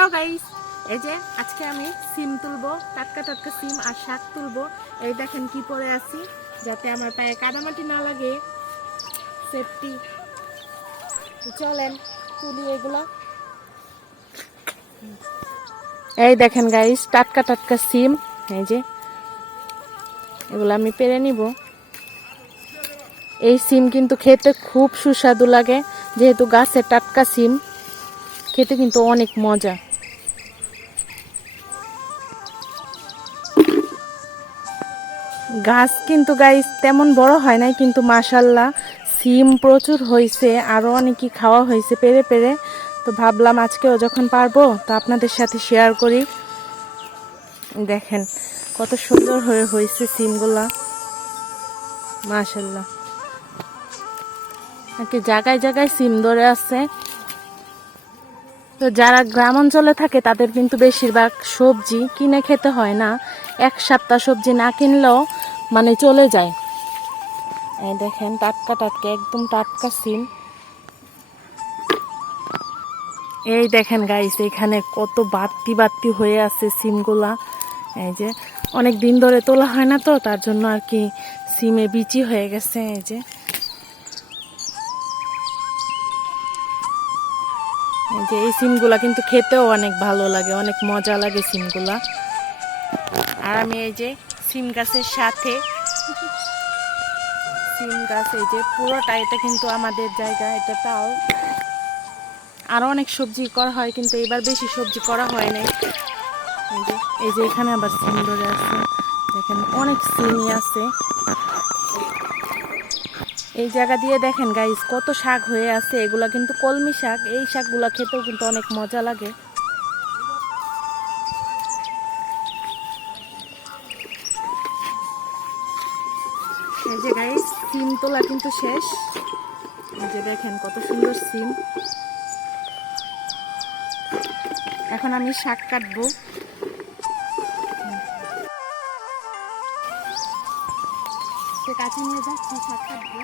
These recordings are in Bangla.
হ্যালো গাইস, এই যে আজকে আমি সিম তুলবো, টাটকা টাটকা সিম আর শাক তুলবো। এই দেখেন কি পরে আছি, যাতে আমার পায়ে কাদামাটি না লাগে, সেফটি। চলেন তুলি এগুলো। এই দেখেন গাইস, টাটকা টাটকা সিম। এই যে এগুলো আমি পেরে নিব। এই সিম কিন্তু খেতে খুব সুস্বাদু লাগে, যেহেতু গাছের টাটকা সিম, খেতে কিন্তু অনেক মজা। গাছ কিন্তু গাইস তেমন বড় হয় নাই, কিন্তু মাশাল্লাহ সিম প্রচুর হয়েছে, আরও অনেকই খাওয়া হয়েছে পেরে পেরে। তো ভাবলাম আজকেও যখন পারবো তো আপনাদের সাথে শেয়ার করি। দেখেন কত সুন্দর হয়েছে সিমগুলা, মাশাল্লাহ। নাকি জায়গায় জায়গায় সিম ধরে আছে। তো যারা গ্রাম অঞ্চলে থাকে তাদের কিন্তু বেশিরভাগ সবজি কিনে খেতে হয় না, এক সপ্তাহ সবজি না কিনলেও মানে চলে যায়। এই দেখেন টাটকা টাটকা, একদম টাটকা সিম। এই দেখেন গাইস, এখানে কত বাড়তি বাড়তি হয়ে আছে সিমগুলা। এই যে অনেক দিন ধরে তোলা হয় না, তো তার জন্য আর কি সিমে বিচি হয়ে গেছে। এই যে এই সিমগুলা কিন্তু খেতেও অনেক ভালো লাগে, অনেক মজা লাগে সিমগুলা। আর আমি এই যে সিম গাছের সাথে, সিম গাছ এই যে পুরোটা, এটা কিন্তু আমাদের জায়গা, এটা তাও আরো অনেক সবজি করা হয়, কিন্তু এবার বেশি সবজি করা হয় নাই। এই যে এখানে আবার সিম ধরে আছে, দেখেন অনেক সিমই আছে। এই জায়গা দিয়ে দেখেন গাইস কত শাক হয়ে আছে, এগুলা কিন্তু কলমি শাক। এই শাকগুলা খেতেও কিন্তু অনেক মজা লাগে। এই যে গাইস সিম তোলা কিন্তু শেষ। এই যে দেখেন কত সুন্দর সিম। এখন আমি শাক কাটবো। কাছে নিয়ে যাচ্ছি, শাক কাটবো।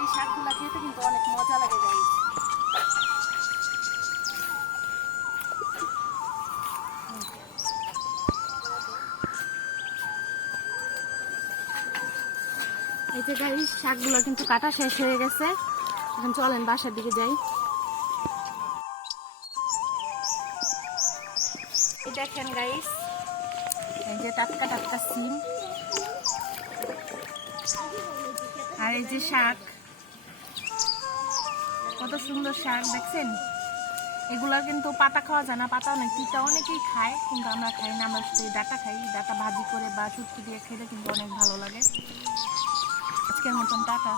এই শাকগুলা খেতে কিন্তু অনেক মজা লাগে গাইস। এই যে গাইস শাকগুলো কিন্তু কাটা শেষ হয়ে গেছে। এখন চলেন বাসার দিকে যাই। এই দেখেন গাইস, এই যে টাটকা টাটকা সিম আর এই যে শাক, কত সুন্দর শাক দেখছেন। এগুলোর কিন্তু পাতা খাওয়া যায় না, পাতা অনেক তিতা, অনেকেই খায় কিন্তু আমরা খাই না। আমরা শুধু ডাটা খাই, ডাটা ভাজি করে বা চুটকি দিয়ে খেলে কিন্তু অনেক ভালো লাগে। আজকের মতন টাটা।